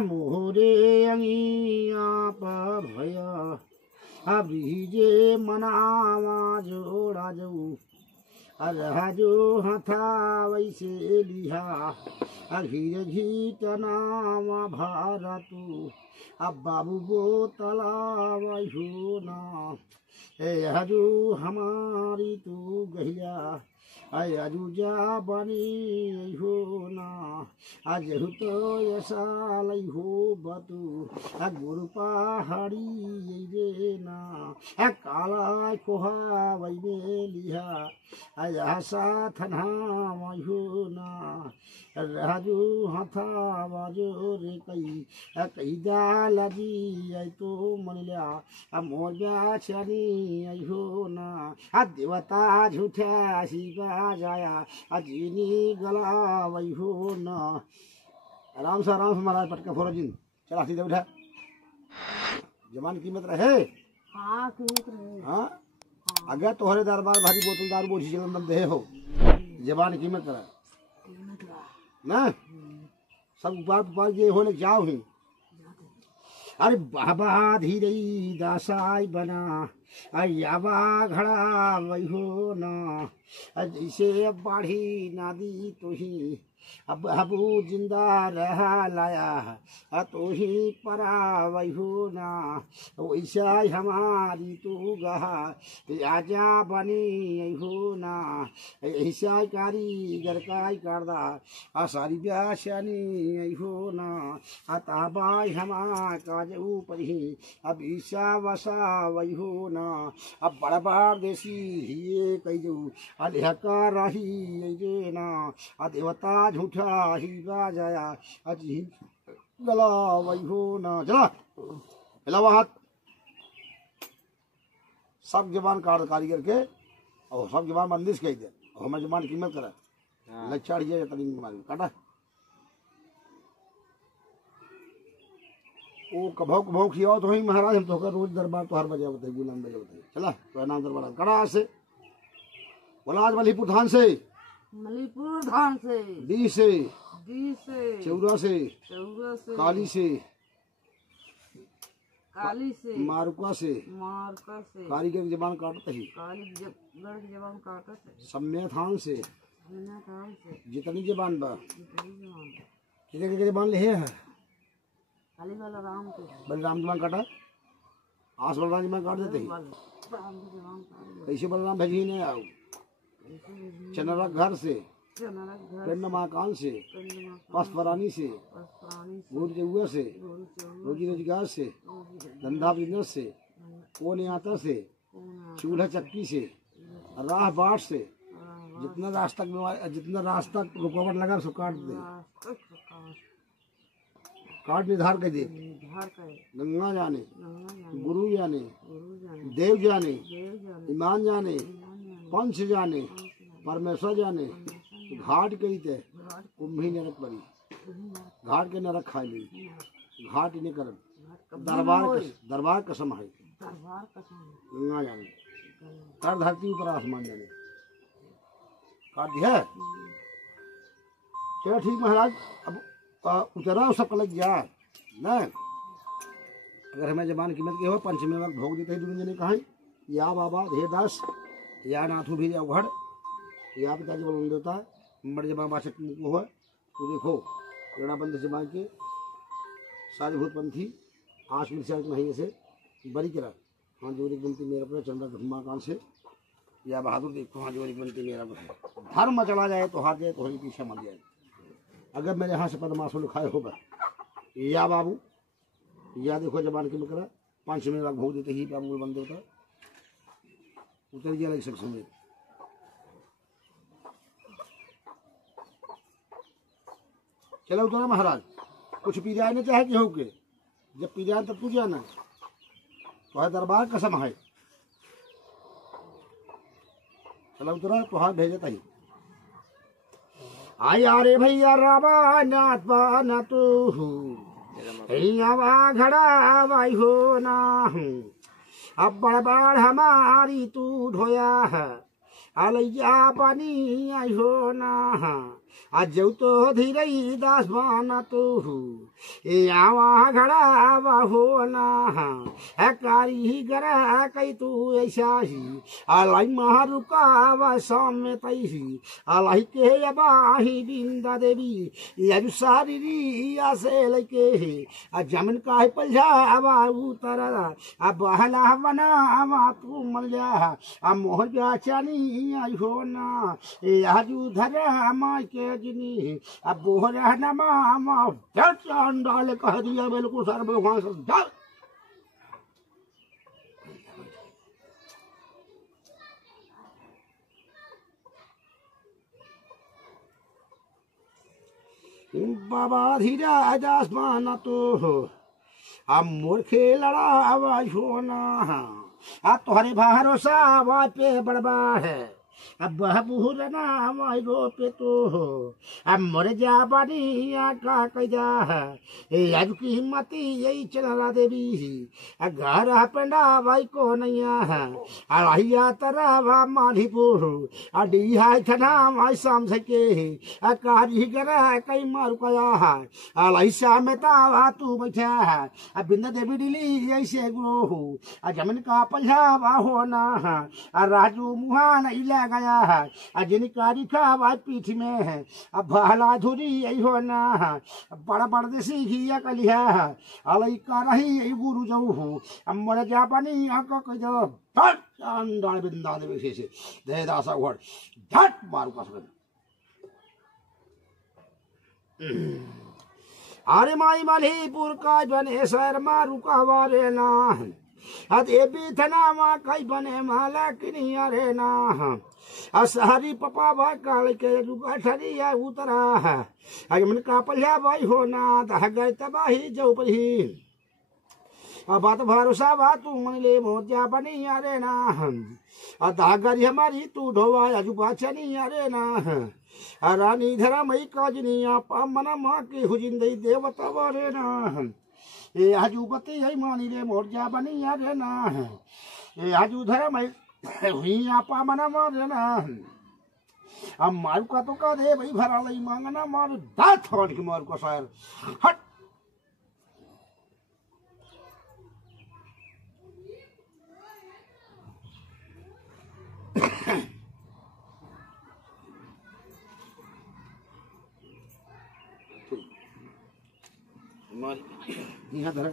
मोरे अंगिया पर भया बीजे मनावा जोड़ा जो जो हथा वैसे लिहा घीर घीटनावा भारतू अब बाबू गो तलाव हो ना हजू हमारी तू गहिया अजू जा बनी हो ना आज तो ऐसा लई हो बतू गुरु पहाड़ी रे ना काला कोहा वही लिहा ऐसा थना हो ना राजू हथा बाजो रे कई दाल जी आई तो मन लिया मोर ब्याछनी आई हो ना देवता झूठा शिवा जाया अजीनी गला वही हो ना। आराम से महाराज पटका फोड़ा जिन चला सीधे उठा जमान कीमत रहे। हाँ कीमत रहे। हाँ अगर तोहरे दरबार भारी बोतलदार बोझी चलन बंद है हो जबान कीमत रहे ना सब उपाय ये होने जाओ ही। अरे बाबा धीरे दासाई बना याबा घड़ा वही हो ना जैसे बाढ़ी नादी तो ही अब हबू जिंदा रहा लाया तो ही परा वही हो ना वैसा हमारी तू गहा आजा बनी हो ना ऐसा कारीगर का करदा सारी ब्याशानी हो ना ताबाई हमार काज ऊपर ही अब ईसा वसा वही हो ना अब बड़ा बड़ा देसी ये कही जो अलहका रही ये ना देवता झूठा ही जाया अजी गला वही हो ना चला हिलावा हाथ सब जबान कारीगर के और सब जबान बंदिश कही दे और हमारे जबान कीमत करा लच्चाड़िया तरीन काटा वो कभौ खियाओ तो ही महाराज हम तो रोज दरबार तो हर बजे बताइए गुलाम बजे बताइए चला तो नाम दरबार कड़ा से बोला आज मलीपुर धान से डी से चौरा से काली से मारुका से कारीगर जबान काटते ही सम्य थान से जितनी जबान बा कितने जबान ले है बलराम जबान काटा आस बलराम जबान काट देते ही कैसे बलराम भेजी नहीं आओ चनरा घर से पिंड महाकाल से पसपरानी से गुरजुआ से रोजी रोजगार से धंधा बिजनेस से कोने आता से चूल्हा चक्की से राह बाट से जितना रास्ता रुकावट लगा सो काट दे काट निर्धार कर दे गंगा जाने गुरु जाने देव जाने ईमान जाने पंच जाने परमेश्वर जाने घाट कही थे कुंभी नरक परी घाट के नरक खा ली घाट इन्हें कर दरबार कसम है गंगा जाने कर धरती ऊपर आसमान जाने काट दिया चलो ठीक महाराज अब उतरा सब लग जा ना अगर हमें जबान कीमत की हो पंचमी वक्त भोग देते हैं दुनिया ने कहा या बाबा धे दास या नाथू भी उघड़ या पिताजी बोल देवता बड़े जबान बाशक हुआ तो देखो रेड़ा बंद जबान के सारे भूतपंथी आश मिर्चाज नहीं से बरी करा हाँ जोरी बनती मेरा पर चंद्र धुमाकान से या बहादुर देखो हाँ जोरी बनती मेरा पर धर्म चला जाए तो हाथ जाए तो हरी पीछे मर जाए अगर मेरे यहाँ से पदमासु लिखाए होगा या बाबू या देखो जबान की मकरा 5 मिनट भोग देते ही बाबू बंद होता उतर गया लग सकते में चलो उतरा महाराज कुछ पी जाए ना चाहे कि हो के जब पी जाए तब तू जाना तो है दरबार कसम है चलो उतरा तो हाथ भेजता ही आया रे भैया राबा नाथ पाना तू घड़ा वाई हो ना अब बड़ हमारी तू ढोया है अलैया पानी आई हो ना आज जो तो धीरई दास बाना तो ए आवा घड़ा हो ना है कारी ही गरा कई तू ऐसा ही आलाई महारुका वा सामने तई ही आलाई के अबाही बिंदा देवी यजु सारी आसे लके है आ जमन का है पलझावा उतरा आ बहला बना वा तू मर जा आ मोहर चानी आई हो ना ए आजू धरा माई के जिनी अब बोहरा ना मामा डाल कह दिया बिल्कुल सर भगवान सब डाल बाबा धीरा दास माना तो अब मूर्खे लड़ा आवाज होना अब तुम्हारे भरोसा वा पे बड़बा है अब वह बुहरना हमारे पे तो अब मर जा बानी का कैदा ए आज की हिम्मती यही चला देवी घर पेंडा भाई को नैया अहिया तरा भा माधीपुर अडी हाय थना भाई शाम सके कारी गरा कई मारू कया अलैसा में ता तू बैठा अब बिंद देवी डिली ऐसे गुरु जमन का पल्हा हो ना राजू मुहान इला गया है जिनकारी का भाई पीठ में है अब भला धुरी यही हो ना बड़ा बड़ देसी घिया कलिया है अलई का रही यही गुरु जाऊ हो अब मर जा पानी आका कह दो डाल बिंदा दे से दे दासा घोड़ झट मारू का सब अरे माई मलीपुर का बने शहर मारू का वारे ना अते भी थना मा कई बने माला किनी अरे ना असहरी पपा भाई काल के रुका ठरी है उतरा है आज मन का पल्ला भाई होना दह गए तबाही जो पही अब बात भरोसा बा तू मन ले मोर्चा बनी अरे ना दागरी हमारी तू ढोवा अजू बाचनी अरे ना रानी धरा मई काजनी आपा मना माँ की हुजिंदई देवता वारे ना ए आजू बती है मानी ले मोर्चा बनी अरे ना ए आजू धरा मई हुई आपा मना मारे ना अब मारू का तो का दे भाई भरा लई मांगना मारू दांत छोड़ के मारू का शायर हट यहाँ धरा